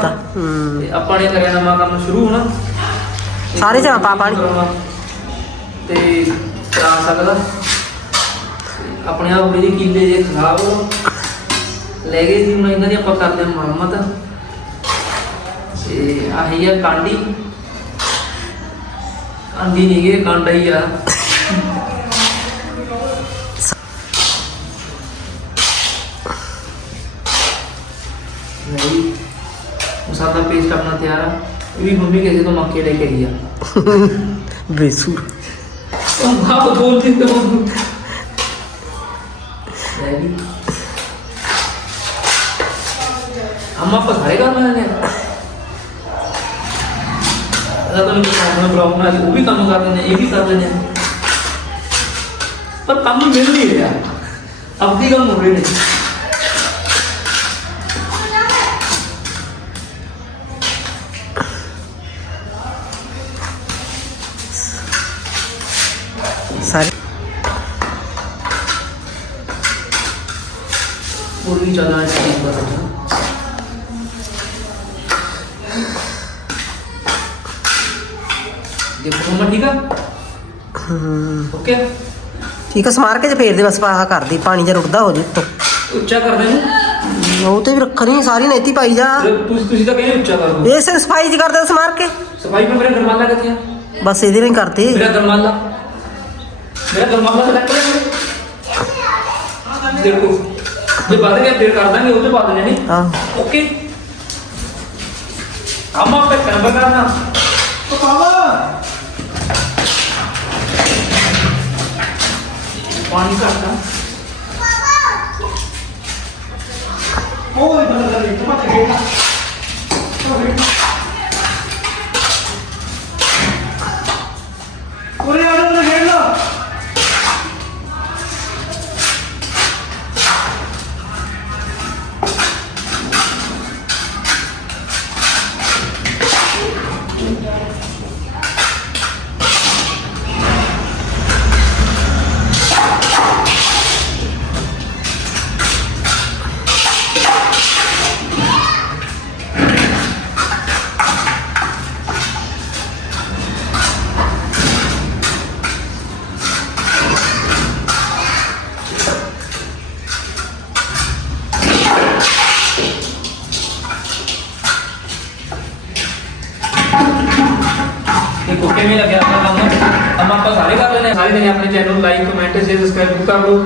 ਡੁੱਬਦਾ ਹੂੰ ਤੇ ਆਪਾਂ ਨੇ ਕਰਿਆ ਨਵਾਂ ਕੰਮ ਸ਼ੁਰੂ ਹੋਣਾ। ਤੇ ਸਾਰੇ ਚ ਪਾ ਪਾਣੀ। ਤੇ ਕਰਾ ਸਕਦਾ। ਤੇ ਆਪਣੇ ਆਪ ਜਿਹੜੇ ਕੀਲੇ ਜੇ ਖਰਾਬ ਲੈ ਗਏ ਸੀ ਹੁਣ ਇਹਨਾਂ ਦੀ ਆਪਾਂ ਕਰਦੇ ਹਾਂ ਮੁਰੰਮਤ। ਤੇ ਆਹੀ ਆ ਕਾਂਡੀ। ਕਾਂਡੀ ਨਹੀਂ ਗਏ ਕਾਂਡਾ ਹੀ ਆ। ਨਹੀਂ। ਮਸਾਲਾ ਪੇਸਟ ਆਪਣਾ ਤਿਆਰ ਆ ਇਹ ਵੀ ਮੰਮੀ ਕਿਸੇ ਤੋਂ ਮੰਗ ਕੇ ਲੈ ਕੇ ਗਈ ਆ ਬੇਸੂਰ ਉਹ ਬਾਪ ਬੋਲ ਦਿੰਦੇ ਹੋ ਰੈਡੀ ਅਮਾ ਪਸਾਰੇ ਕਰ ਲੈਣੇ ਅਦਾ ਤਾਂ ਨਹੀਂ ਕੰਮ ਬਲੌਗ ਨਾਲ ਉਹ ਵੀ ਕੰਮ ਕਰ ਲੈਣੇ ਇਹ ਸਾਰੇ। ਹੋਰ ਵੀ ਜ਼ਿਆਦਾ ਸਟੀਕ ਬਣਾ ਠੀਕ ਆ? ਹੂੰ ਸਮਾਰ ਕੇ ਜੇ ਫੇਰ ਦੇ ਬਸ ਆਹ ਕਰਦੀ ਪਾਣੀ ਜਾਂ ਰੁੜਦਾ ਹੋ ਜੇ ਉੱਤੋਂ। ਉੱਚਾ ਕਰ ਦੇ ਵੀ ਰੱਖਣੀ ਸਾਰੀ ਨੇਤੀ ਪਾਈ ਜਾ। ਤੁਸੀਂ ਤੁਸੀਂ ਤਾਂ ਕਹਿੰਦੇ ਉੱਚਾ ਕਰ ਦੋ। ਇਹ ਸਿਰ ਸਫ਼ਾਈ ਚ ਕਰਦੇ ਸਮਾਰ ਕੇ। ਸਫ਼ਾਈ ਮੈਂ ਮੇਰੇ ਦਰਮਾਲਾ ਕਿੱਥੇ ਆ? ਬਸ ਇਹਦੇ ਨਾਲ ਕਰਤੀ ਕਰਦੇ। ਮੇਰਾ मेरा दिमाग लग रहा है देखो जब बाद में अपडेट कर देंगे उसके बाद यानी हां ओके हम आपका नंबर करना तो बाबा पानी करता ओए बंदा लेता मत देखा ਕਿਵੇਂ ਲੱਗਿਆ ਆਪਣਾ ਕੰਮ? ਕੰਮ ਆਪਾਂ ਸਾਰੇ ਕਰ ਲੈਣੇ ਸਾਰੇ ਜਣੇ ਆਪਣੇ ਚੈਨਲ ਨੂੰ ਲਾਈਕ ਕਮੈਂਟ ਸ਼ੇਅਰ ਸਬਸਕ੍ਰਾਈਬ ਕਰ ਲਓ।